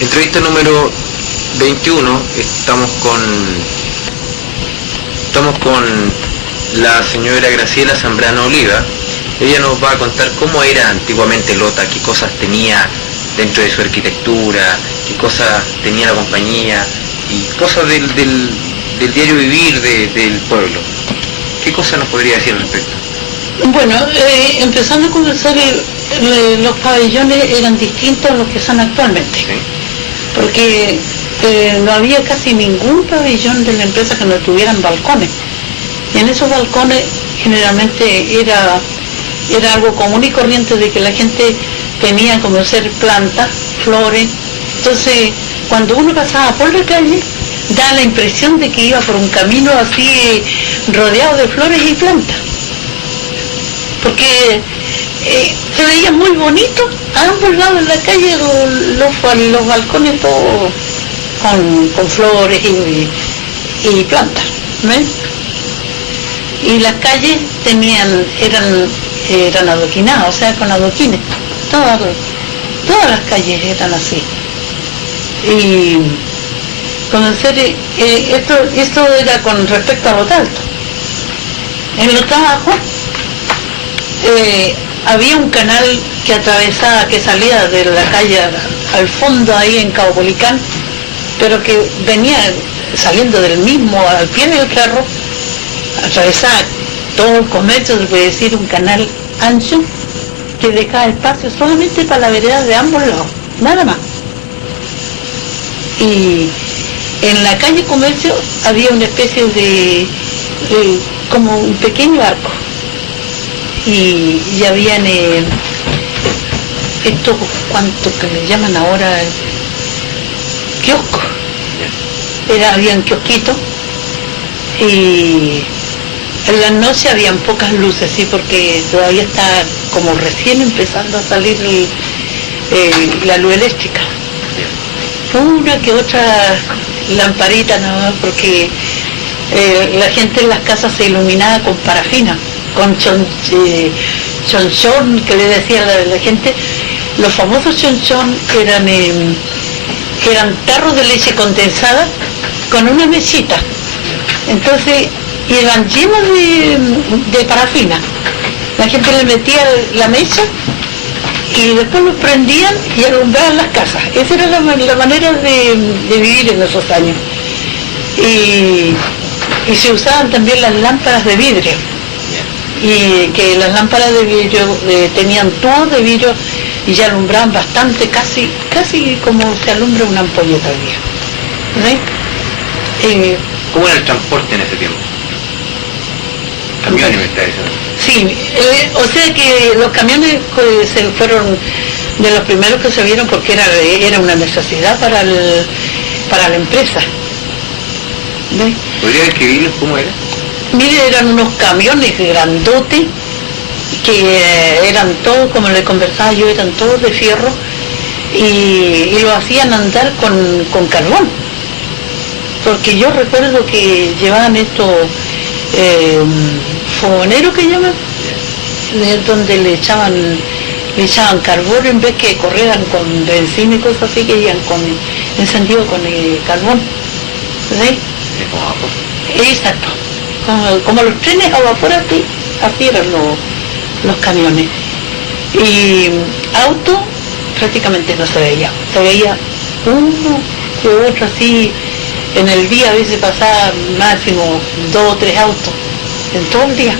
Entrevista número 21, estamos con la señora Graciela Zambrano Oliva. Ella nos va a contar cómo era antiguamente Lota, qué cosas tenía dentro de su arquitectura, qué cosas tenía la compañía y cosas del diario vivir del pueblo. ¿Qué cosas nos podría decir al respecto? Bueno, empezando a conversar, los pabellones eran distintos a los que son actualmente. ¿Sí? Porque no había casi ningún pabellón de la empresa que no tuvieran balcones. Y en esos balcones generalmente era algo común y corriente de que la gente tenía como ser plantas, flores. Entonces, cuando uno pasaba por la calle, da la impresión de que iba por un camino así rodeado de flores y plantas. Porque se veía muy bonito a ambos lados de la calle los balcones todos con flores y plantas, ¿ves? Y las calles eran adoquinadas, o sea, con adoquines. Todas las calles eran así. Y conocer esto era con respecto a Los Altos. En Los Bajos había un canal que salía de la calle al fondo ahí en Cabo Policán, pero que venía saliendo del mismo al pie del cerro, atravesaba todo el comercio, se puede decir, un canal ancho que dejaba espacio solamente para la vereda de ambos lados, nada más. Y en la calle Comercio había una especie de como un pequeño arco, y habían estos, ¿cuánto que le llaman ahora? Kioscos. Habían kiosquitos, y en la noche habían pocas luces, sí, porque todavía está como recién empezando a salir la luz eléctrica. Una que otra lamparita nada más, porque la gente en las casas se iluminaba con parafina, con chonchón, que le decía la gente. Los famosos chonchón eran tarros de leche condensada con una mesita. Entonces iban llenos de parafina. La gente le metía la mesa y después los prendían y alumbraban las casas. Esa era la manera de vivir en esos años. Y se usaban también las lámparas de vidrio. Y que las lámparas de vidrio tenían tubos de vidrio y ya alumbraban bastante, casi como se alumbra una ampolleta al día. ¿Cómo era el transporte en ese tiempo? Camiones, me está diciendo. Sí, o sea que los camiones se fueron de los primeros que se vieron porque era una necesidad para la empresa. ¿Ves? ¿Podría describirlos cómo era? Mire, eran unos camiones grandotes que eran todos, como le conversaba yo, eran todos de fierro y lo hacían andar con carbón. Porque yo recuerdo que llevaban estos fogoneros que llaman, donde le echaban carbón en vez que corrieran con benzina y cosas así, que iban encendido con carbón. ¿Sí? Como vapor. Exacto. Como los trenes a vapor, así eran los camiones. Y auto prácticamente no se veía uno que otro así. En el día a veces pasaba máximo 2 o 3 autos en todo el día,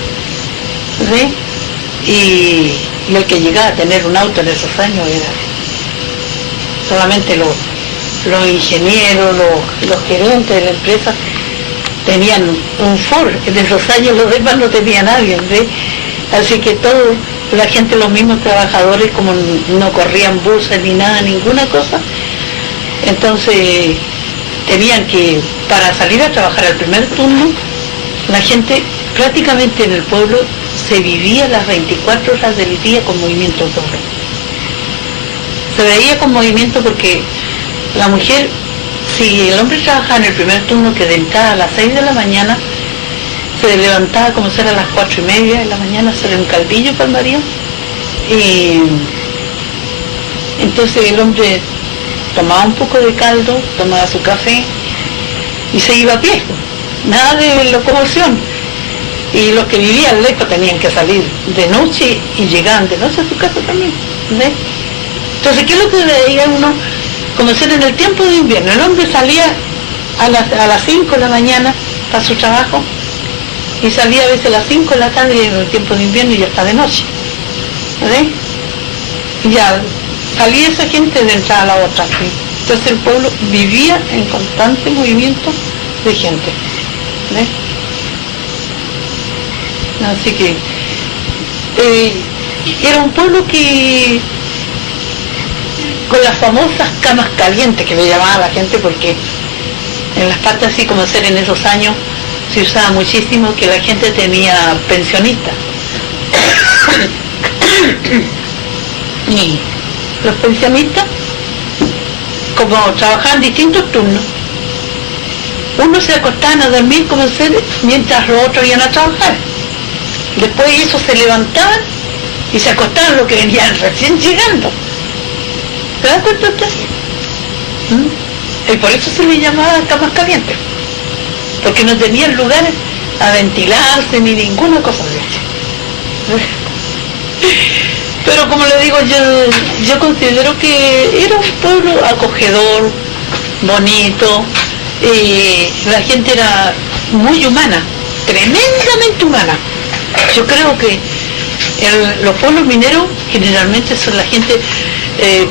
¿sí? Y el que llegaba a tener un auto en esos años era solamente los ingenieros, los gerentes de la empresa tenían un Ford. En esos años los demás no tenía nadie, ¿sí? Así que la gente, los mismos trabajadores, como no corrían buses ni nada, ninguna cosa, entonces tenían que, para salir a trabajar al primer turno, la gente prácticamente en el pueblo se vivía las 24 horas del día con movimiento doble. Se veía con movimiento porque la mujer, si el hombre trabajaba en el primer turno, que de entrada a las 6 de la mañana, se levantaba como ser a las 4:30 de la mañana, hacer un caldillo para el marido, y entonces el hombre tomaba un poco de caldo, tomaba su café y se iba a pie, nada de locomoción. Y los que vivían lejos tenían que salir de noche y llegaban de noche a su casa también, ¿ves? Entonces, ¿qué es lo que veía uno? Como ser en el tiempo de invierno, el hombre salía a las 5 de la mañana para su trabajo y salía a veces a las 5 de la tarde en el tiempo de invierno y ya está de noche, ¿ves? Y ya salía esa gente de entrada a la otra. ¿Sí? Entonces el pueblo vivía en constante movimiento de gente, ¿ves? Así que era un pueblo que con las famosas camas calientes que le llamaba a la gente, porque en las partes así como ser en esos años se usaba muchísimo que la gente tenía pensionistas. Y los pensionistas, como trabajaban distintos turnos, unos se acostaban a dormir como ser mientras los otros iban a trabajar. Después de eso se levantaban y se acostaban los que venían recién llegando. ¿Se da cuenta usted? Y por eso se le llamaba camas calientes, porque no tenían lugares a ventilarse ni ninguna cosa de eso. Pero como le digo, yo considero que era un pueblo acogedor, bonito, y la gente era muy humana, tremendamente humana. Yo creo que los pueblos mineros generalmente son la gente,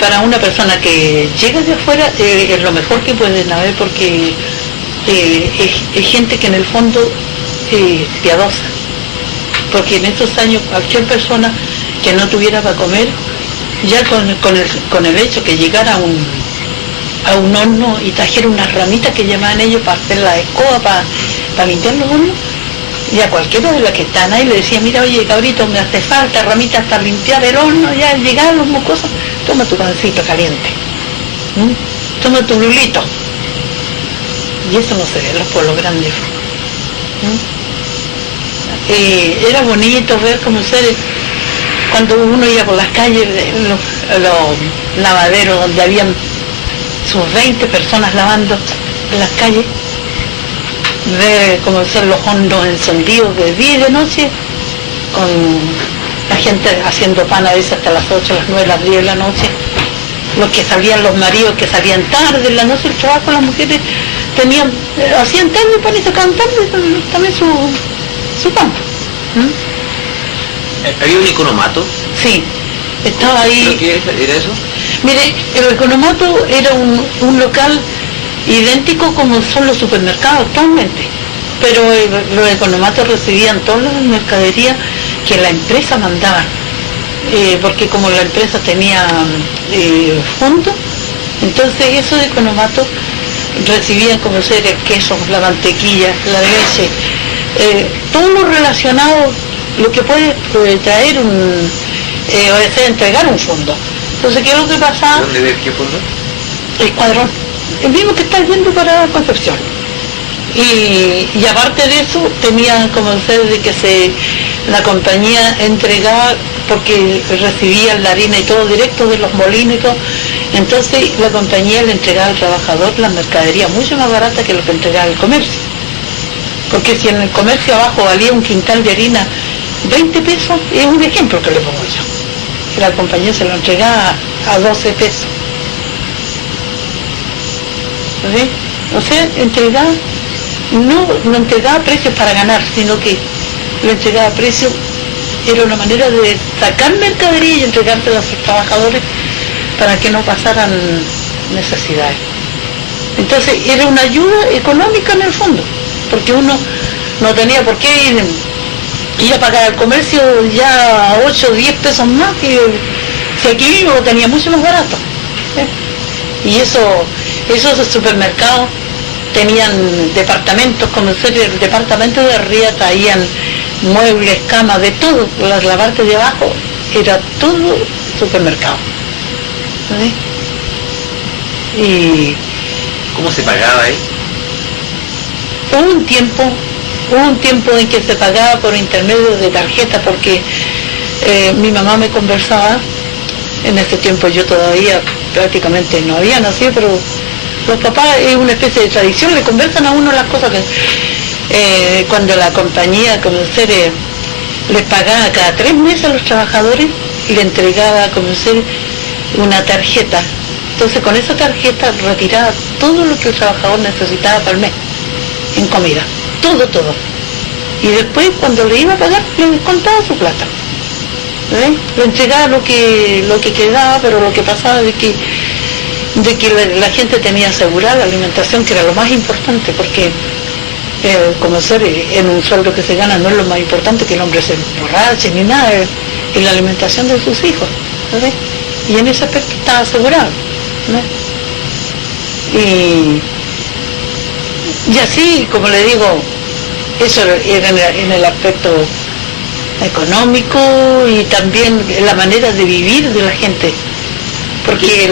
para una persona que llega de afuera, es lo mejor que pueden haber, porque es gente que en el fondo es piadosa. Porque en estos años cualquier persona que no tuviera para comer, ya con el hecho que llegara a un horno y trajera unas ramitas que llamaban ellos para hacer la escoba, para limpiar los hornos, y a cualquiera de las que están ahí le decía, mira, oye, cabrito, me hace falta ramitas para limpiar el horno, ya llegaron los mocosos, toma tu pancito caliente, toma tu rulito. Y eso no se ve en los pueblos grandes. Era bonito ver cómo ustedes, cuando uno iba por las calles, los lavaderos donde habían sus 20 personas lavando en las calles, ver cómo ser los hornos encendidos de día y de noche, con la gente haciendo pan a veces hasta las 8, las 9, las 10 de la noche, los que salían, los maridos que salían tarde en la noche el trabajo, las mujeres hacían tarde pan y sacaban tarde también su pan. ¿Había un economato? Sí, estaba ahí. ¿Qué era eso? Mire, el economato era un local idéntico como son los supermercados actualmente, pero los economatos recibían todas las mercaderías que la empresa mandaba, porque como la empresa tenía fondos, entonces esos economatos recibían como ser el queso, la mantequilla, la leche, todo lo relacionado, lo que puede traer o sea, entregar un fondo. Entonces, ¿qué es lo que pasaba? ¿Dónde ves qué fondo? El Escuadrón, el mismo que está yendo para Concepción. Y aparte de eso, tenían como ser de que la compañía entregaba, porque recibían la harina y todo directo de los molinos y todo, entonces la compañía le entregaba al trabajador la mercadería mucho más barata que lo que entregaba el comercio. Porque si en el comercio abajo valía un quintal de harina 20 pesos, es un ejemplo que le pongo yo, que la compañía se lo entregaba a 12 pesos. ¿Ves? O sea, no entregaba precios para ganar, sino que le entregaba precios, era una manera de sacar mercadería y entregársela a sus trabajadores para que no pasaran necesidades. Entonces era una ayuda económica en el fondo, porque uno no tenía por qué ir a pagar al comercio ya a 8 o 10 pesos más, que si aquí mismo lo tenía mucho más barato. Y esos supermercados tenían departamentos, como el departamento de arriba traían muebles, camas, de todo, la parte de abajo era todo supermercado. Y ¿cómo se pagaba ahí? hubo un tiempo en que se pagaba por intermedio de tarjeta, porque mi mamá me conversaba, en ese tiempo yo todavía prácticamente no había nacido, pero los papás es una especie de tradición, le conversan a uno las cosas que cuando la compañía como ser les pagaba cada 3 meses a los trabajadores y le entregaba como ser una tarjeta. Entonces con esa tarjeta retiraba todo lo que el trabajador necesitaba para el mes en comida, todo. Y después cuando le iba a pagar le descontaba su plata. Le entregaba lo que quedaba, pero lo que pasaba de que la gente tenía asegurada la alimentación, que era lo más importante, porque como ser en un sueldo que se gana no es lo más importante que el hombre se emborrache ni nada, es la alimentación de sus hijos, ¿sabes? Y en ese aspecto estaba asegurado, ¿no? Y así, como le digo, eso era en el aspecto económico y también en la manera de vivir de la gente, porque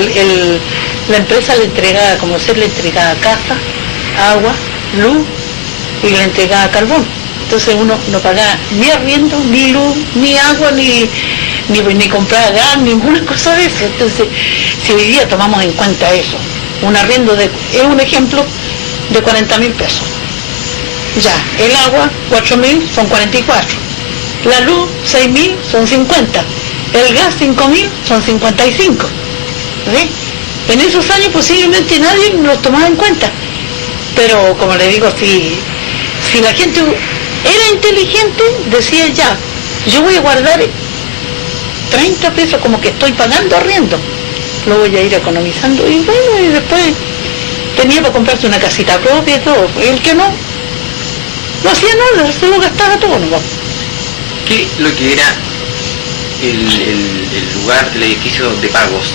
la empresa le entregaba, como ser, le entregaba casa, agua, luz y le entregaba carbón. Entonces uno no pagaba ni arriendo, ni luz, ni agua, ni compraba gas, ninguna cosa de eso. Entonces, si hoy día tomamos en cuenta eso, un arriendo es un ejemplo de 40.000 pesos. Ya, el agua, 4.000 son 44. La luz, 6.000 son 50. El gas, 5.000 son 55. ¿Ves? En esos años posiblemente nadie los tomaba en cuenta. Pero, como le digo, si la gente era inteligente, decía ya, yo voy a guardar 30 pesos como que estoy pagando arriendo. Lo voy a ir economizando y bueno, y después tenía para comprarse una casita propia y todo. El que no hacía nada, se lo gastaba todo, ¿no? ¿Qué es lo que era el lugar, el edificio de pagos?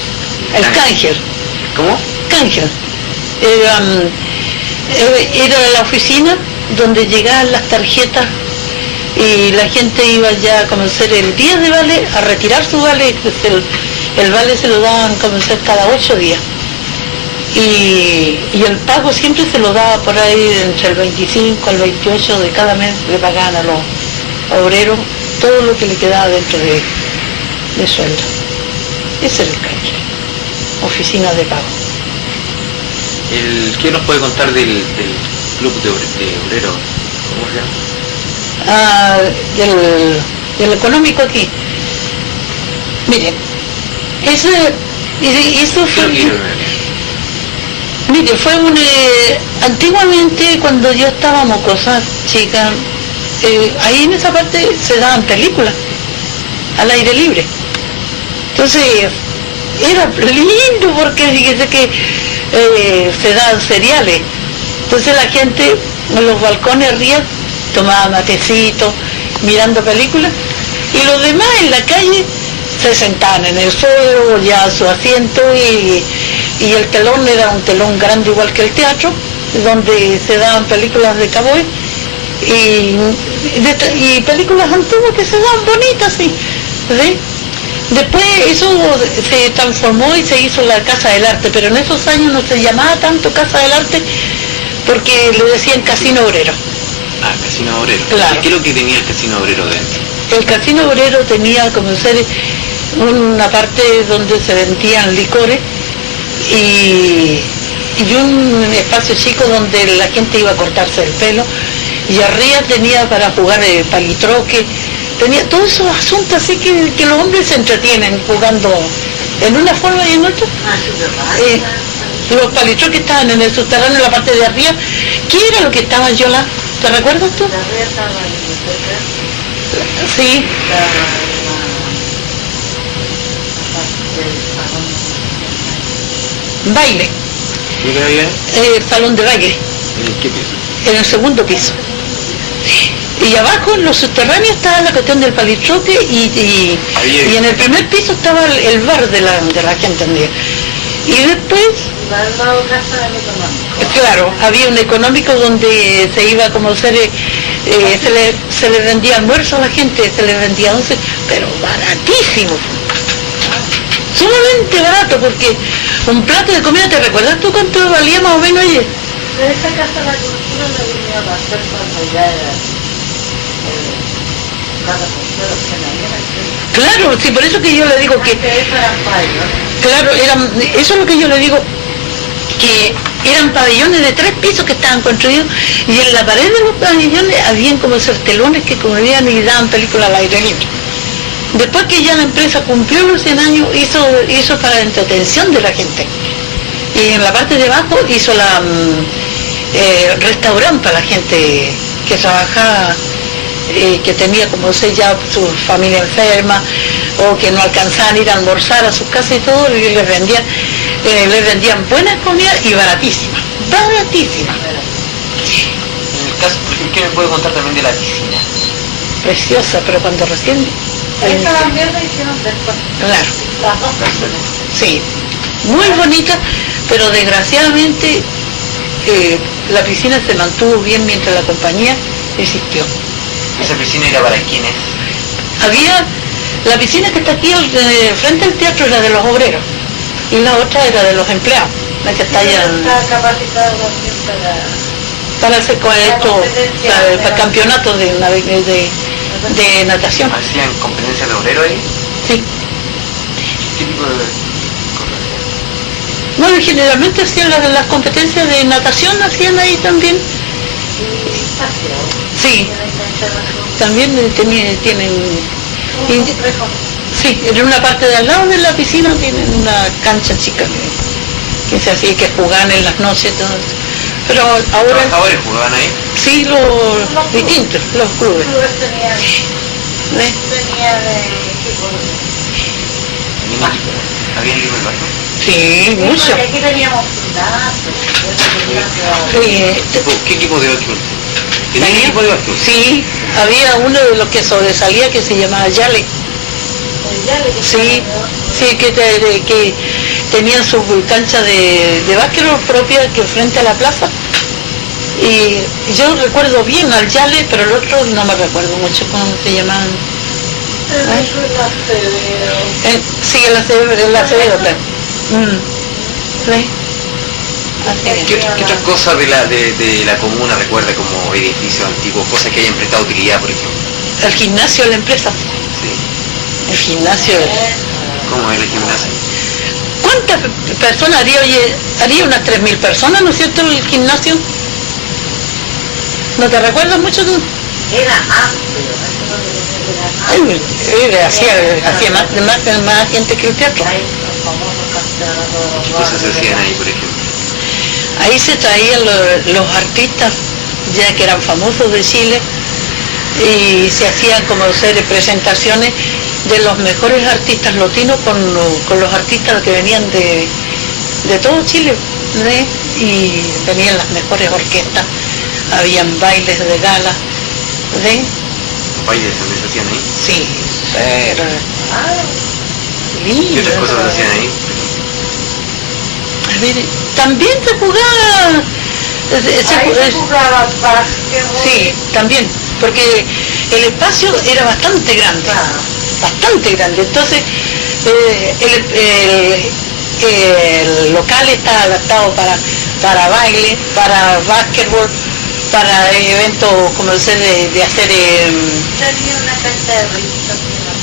El Cángel. ¿Cómo? Cángel. Era la oficina donde llegaban las tarjetas y la gente iba ya a comenzar el día de vale a retirar su vale. El vale se lo daban como ser cada 8 días. Y el pago siempre se lo daba por ahí entre el 25 al 28 de cada mes, le pagaban a los obreros todo lo que le quedaba dentro de sueldo. Ese era el Cángel, oficina de pago. ¿Qué nos puede contar del club de obreros? ¿Cómo se llama? Del económico aquí. Mire, eso fue... Mire, fue antiguamente cuando yo estaba mocosa, chica, ahí en esa parte se daban películas al aire libre. Entonces, era lindo porque fíjese que se daban cereales. Entonces la gente en los balcones rían, tomaba matecito, mirando películas, y los demás en la calle se sentaban en el suelo, ya su asiento, y el telón era un telón grande igual que el teatro, donde se daban películas de cowboy y películas antiguas que se daban bonitas, ¿sí? ¿Sí? Después eso se transformó y se hizo la Casa del Arte, pero en esos años no se llamaba tanto Casa del Arte porque le decían Casino Obrero. Ah, Casino Obrero. Claro. ¿Qué es lo que tenía el Casino Obrero dentro? El Casino Obrero tenía como ser una parte donde se vendían licores y un espacio chico donde la gente iba a cortarse el pelo, y arriba tenía para jugar palitroque, tenía todos esos asuntos así que los hombres se entretienen jugando en una forma y en otra. Los palitroques estaban en el subterráneo, en la parte de arriba. ¿Qué era lo que estaba, Yola? ¿Te recuerdas tú? Sí. Baile. ¿Qué había? El salón de baile. ¿En qué piso? En el segundo piso. Y abajo en los subterráneos estaba la cuestión del palitroque y en el primer piso estaba el bar de la gente andía. Y después, claro, había un económico donde se iba como se le vendía almuerzo a la gente, se le vendía 11, pero baratísimo. Sumamente barato, porque un plato de comida, ¿te recuerdas tú cuánto valía más o menos ayer? En esta casa la cultura la venía a hacer cuando ya era Claro, sí, por eso que yo le digo que... Claro, eso es lo que yo le digo, que eran pabellones de 3 pisos que estaban construidos, y en la pared de los pabellones habían como telones que corrían y daban películas al aire libre. Después que ya la empresa cumplió los 100 años, hizo para la entretención de la gente. Y en la parte de abajo hizo la restaurante para la gente que trabajaba, que tenía como ya su familia enferma, o que no alcanzaban a ir a almorzar a sus casas y todo, y les vendían buenas comidas y baratísimas. Baratísimas. En el caso, ¿qué me puede contar también de la piscina? Preciosa, pero cuando recién... Esta también la hicieron después. Claro. Las dos. Sí, muy bonita, pero desgraciadamente la piscina se mantuvo bien mientras la compañía existió. ¿Esa piscina era para quiénes? Había, la piscina que está aquí frente al teatro era de los obreros, y la otra era de los empleados, la que está allá. Está capacitada también Para hacer para campeonatos de natación. ¿Hacían competencias de obrero ahí? Sí. ¿Qué tipo de cosas hacían? Bueno, generalmente hacían las competencias de natación, hacían ahí también. Sí, también tienen... Sí, en una parte de al lado de la piscina tienen una cancha chica que se hacía, que jugaban en las noches, todo eso. Pero ahora... ¿Los trabajadores jugaban ahí? Sí, los distintos, los clubes. Tenían equipo. ¿Había equipo de barco? Sí, mucho. Aquí teníamos Sí, ¿Qué equipo de básquetbol? ¿Tenía ¿Tenía? equipo de básquetbol? Sí, había uno de los que sobresalía que se llamaba Yale. Sí, sí, que tenían su cancha de básquetbol propia que frente a la plaza. Y yo recuerdo bien al Yale, pero el otro no me recuerdo mucho cómo se llamaban. Sí, el Acevedo. Sí. ¿Qué otras cosas de la comuna recuerda como edificios antiguos? Cosas que hayan prestado utilidad, por ejemplo. El gimnasio de la empresa. Sí. El gimnasio. ¿Cómo es el gimnasio? ¿Cuántas personas haría? Oye, haría unas 3.000 personas, ¿no es cierto, el gimnasio? ¿No te recuerdas mucho tú? Era amplio, Hacía más gente que el teatro. ¿Qué cosas se hacían ahí, por ejemplo? Ahí se traían los artistas, ya que eran famosos de Chile, y se hacían como presentaciones de los mejores artistas latinos con los artistas que venían de todo Chile, ¿sí? Y venían las mejores orquestas, habían bailes de gala, ¿sí? ¿Bailes también se hacían ahí? Sí, pero lindo. ¿Qué otras cosas se hacían ahí? A ver, también se jugaba... se jugaba para... Sí, también, porque el espacio era bastante grande, bastante grande. Entonces, el local está adaptado para baile, para básquetbol, para eventos como el de hacer... Tenía una cancha de risa.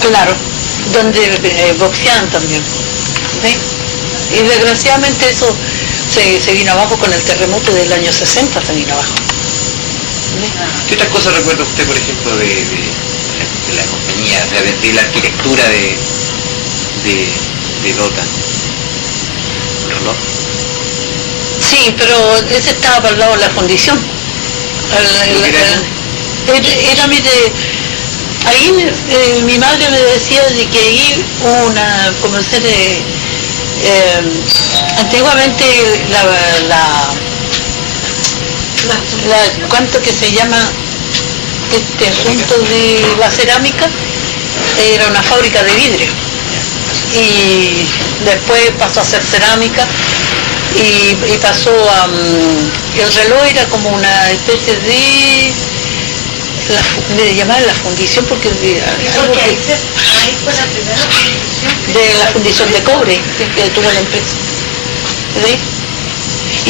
Claro, donde boxeaban también. ¿Sí? Y desgraciadamente eso se vino abajo con el terremoto del año 60, se vino abajo. ¿Sí? ¿Qué otras cosas recuerda usted, por ejemplo, de la compañía, o sea, de la arquitectura de Lota? ¿Un reloj? Sí, pero ese estaba para el lado de la fundición. Era ahí mi madre me decía de que ahí una, como ser, antiguamente ¿cuánto que se llama este asunto de la cerámica? Era una fábrica de vidrio. Y después pasó a ser cerámica y pasó a... el reloj era como una especie de llamar la fundición porque algo Ahí fue la primera fundición de la fundición de cobre que tuvo la empresa. ¿Sí?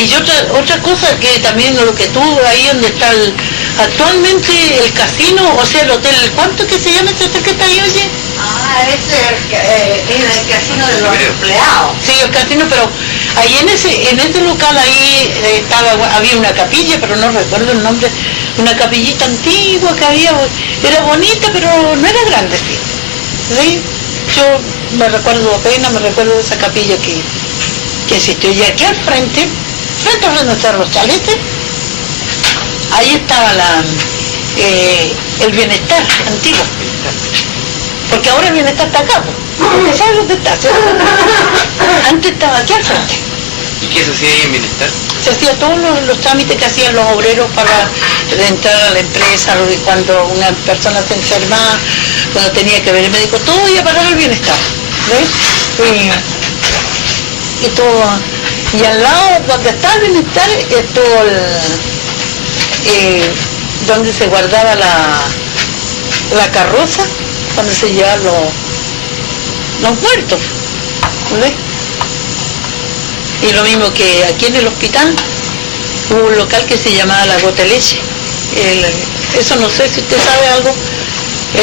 Y otra cosa que también lo que tuvo ahí donde está Actualmente el casino, o sea, el hotel, ¿cuánto que se llama ese hotel que está ahí, oye? Ese es el casino de los empleados. Sí, el casino, pero ahí en ese local ahí había una capilla, pero no recuerdo el nombre, una capillita antigua que había, era bonita, pero no era grande, sí. ¿Sí? Yo me recuerdo de esa capilla que existió. Y aquí al frente donde están los chaletes, ahí estaba el bienestar antiguo. Porque ahora el bienestar está acá, porque ¿sabes dónde está? ¿Cierto? Antes estaba aquí al frente. ¿Y qué se hacía ahí en bienestar? Se hacía todos los trámites que hacían los obreros para entrar a la empresa, cuando una persona se enfermaba, cuando tenía que ver el médico, todo iba para el bienestar. ¿Ves? Y todo. Y al lado donde está el bienestar estuvo donde se guardaba la carroza, donde se llevaban los muertos. ¿Ves? Y lo mismo que aquí en el hospital hubo un local que se llamaba La Gota de Leche. Eso no sé si usted sabe algo,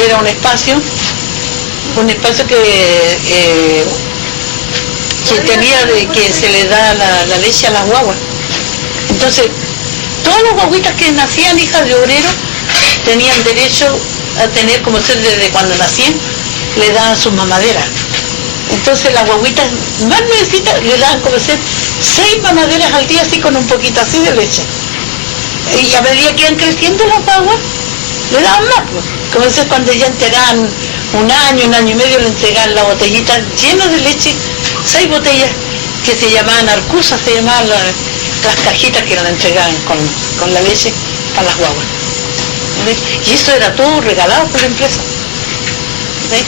era un espacio que tenía que se le da la leche a las guaguas. Entonces, todas las guaguitas que nacían hijas de obreros tenían derecho a tener, como ser desde cuando nacían, le daban sus mamaderas. Entonces las guaguitas más nuevecitas le daban como ser 6 mamaderas al día, así con un poquito así de leche. Y a medida que iban creciendo las guaguas, le daban más, pues. Como ser cuando ya enteraban un año y medio, le entregaban la botellita llena de leche, 6 botellas que se llamaban arcusas, se llamaban las cajitas que le entregaban con la leche para las guaguas. ¿Ves? Y eso era todo regalado por la empresa. ¿Ves?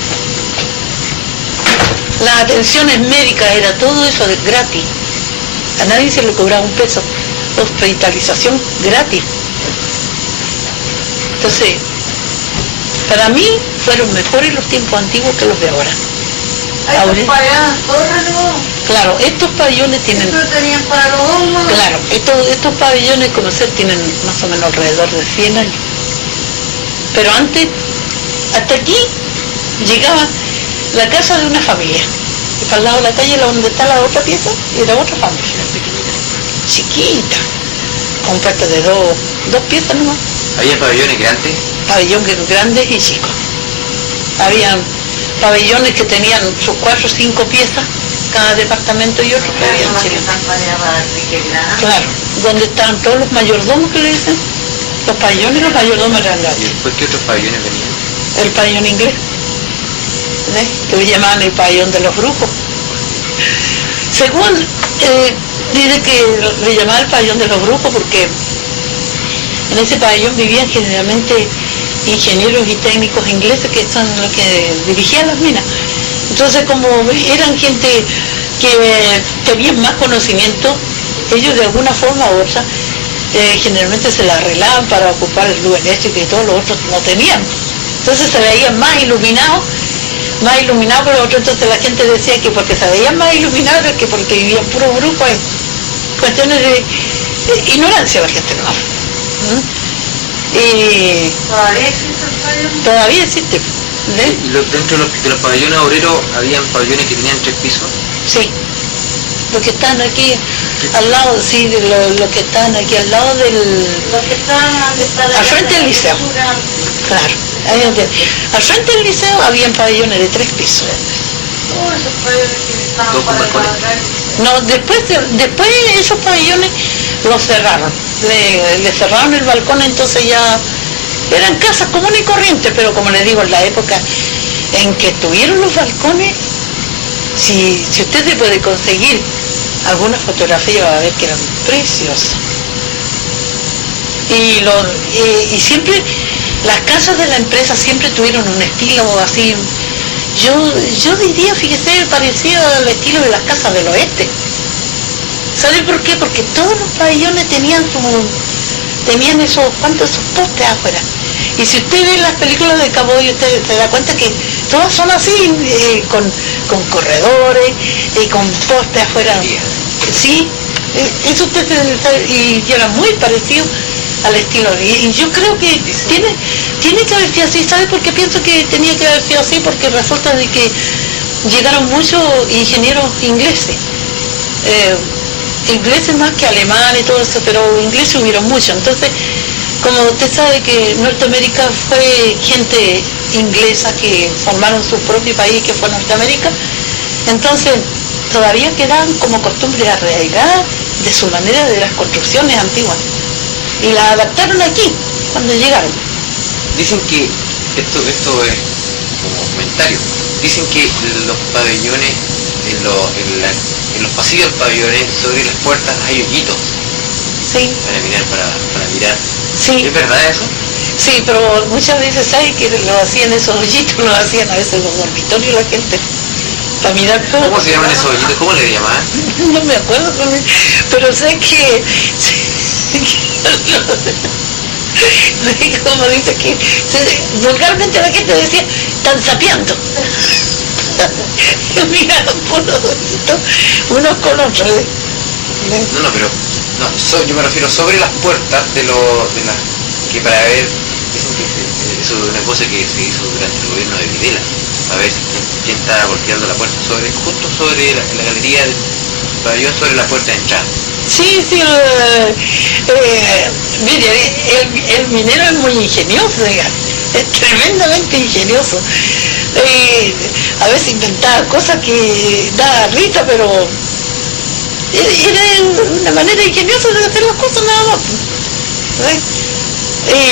Las atenciones médicas, era todo eso gratis. A nadie se le cobraba un peso. Hospitalización gratis. Entonces, para mí fueron mejores los tiempos antiguos que los de ahora. Claro, estos pabellones tienen... ¿Eso tenían para los hornos? Claro, estos pabellones, como se tienen más o menos alrededor de 100 años. Pero antes, hasta aquí, llegaba la casa de una familia. Y para el lado de la calle, donde está la otra pieza, era otra familia. Chiquita, con puestos de dos piezas nomás. ¿Había pabellones grandes? Pabellones grandes y chicos. Había pabellones que tenían sus 4 o 5 piezas, cada departamento, y otros que habían chilenos. Claro, donde estaban todos los mayordomos que le dicen. Los pabellones y los mayordomos eran grandes. ¿Y después qué otros pabellones venían? El pabellón inglés, ¿ves? Que le llamaban el pabellón de los brujos. Según dice que le llamaban el pabellón de los brujos porque en ese pabellón vivían generalmente ingenieros y técnicos ingleses, que son los que dirigían las minas. Entonces, como eran gente que tenían más conocimiento, ellos de alguna forma u otra generalmente se la arreglaban para ocupar el luz eléctrica y todos los otros no tenían. Entonces se veían más iluminados por los otros. Entonces la gente decía que porque se veían más iluminados es que porque vivían puro grupo, cuestiones de ignorancia la gente no. Y ¿Todavía existe el pabellón? todavía existe. ¿Ves? ¿Y dentro de los pabellones obreros habían pabellones que tenían 3 pisos? Sí. Los que están aquí al lado, sí, los que están aquí al lado del... Los que están al frente del liceo. Claro. Al frente del liceo habían pabellones de 3 pisos. Esos pabellones que estaban ¿Todos con para balcones? la calle. No, después esos pabellones los cerraron. Le cerraron el balcón, entonces ya eran casas comunes y corrientes, pero como les digo, en la época en que tuvieron los balcones, si usted se puede conseguir algunas fotografías, va a ver que eran preciosas. Y siempre, las casas de la empresa siempre tuvieron un estilo así, yo diría, fíjese, parecido al estilo de las casas del oeste. ¿Sabe por qué? Porque todos los pabellones tenían esos postes afuera. Y si usted ve las películas de cowboy, usted se da cuenta que todas son así, con corredores y con postes afuera. Sí, eso usted y era muy parecido al estilo. Y yo creo que tiene que haber sido así. ¿Sabe por qué pienso que tenía que haber sido así? Porque resulta de que llegaron muchos ingenieros ingleses. Ingleses más que alemanes y todo eso, pero ingleses hubieron muchos. Entonces, como usted sabe que Norteamérica fue gente inglesa que formaron su propio país, que fue Norteamérica, entonces todavía quedan como costumbres arraigadas de su manera de las construcciones antiguas. Y la adaptaron aquí, cuando llegaron. Dicen que, esto es como comentario, dicen que los pabellones, en los pasillos del pabellones, sobre las puertas hay hoyitos. Sí. Para mirar. Sí. ¿Es verdad eso? Sí, pero muchas veces hay que lo hacían esos hoyitos, lo hacían a veces los dormitorios la gente, para mirar todo. ¿Cómo se llaman esos hoyitos? ¿Cómo le llamaban? No me acuerdo, pero sé que como dice que vulgarmente la gente decía, están sapeando. Miraron por los hoyitos unos con otros. No, pero yo me refiero sobre las puertas de las que para ver, dicen que eso es una cosa que se hizo durante el gobierno de Videla, a ver quién estaba golpeando la puerta, justo sobre la galería del pabellón, sobre la puerta de entrada. Sí, mire, el minero es muy ingenioso, es tremendamente ingenioso. A veces inventaba cosas que da risa, pero era una manera ingeniosa de hacer las cosas nada más.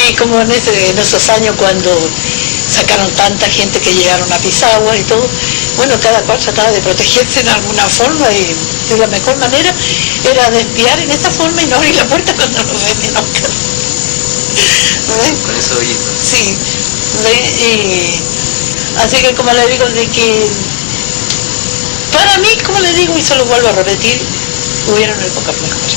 Y como en esos años cuando sacaron tanta gente que llegaron a Pisagua y todo, bueno, cada cual trataba de protegerse en alguna forma y de la mejor manera era de espiar en esa forma y no abrir la puerta cuando lo ven en ocasión. Con eso hoyito. Sí. Así que como le digo, de que para mí, como le digo, y se lo vuelvo a repetir, hubieron épocas mejores.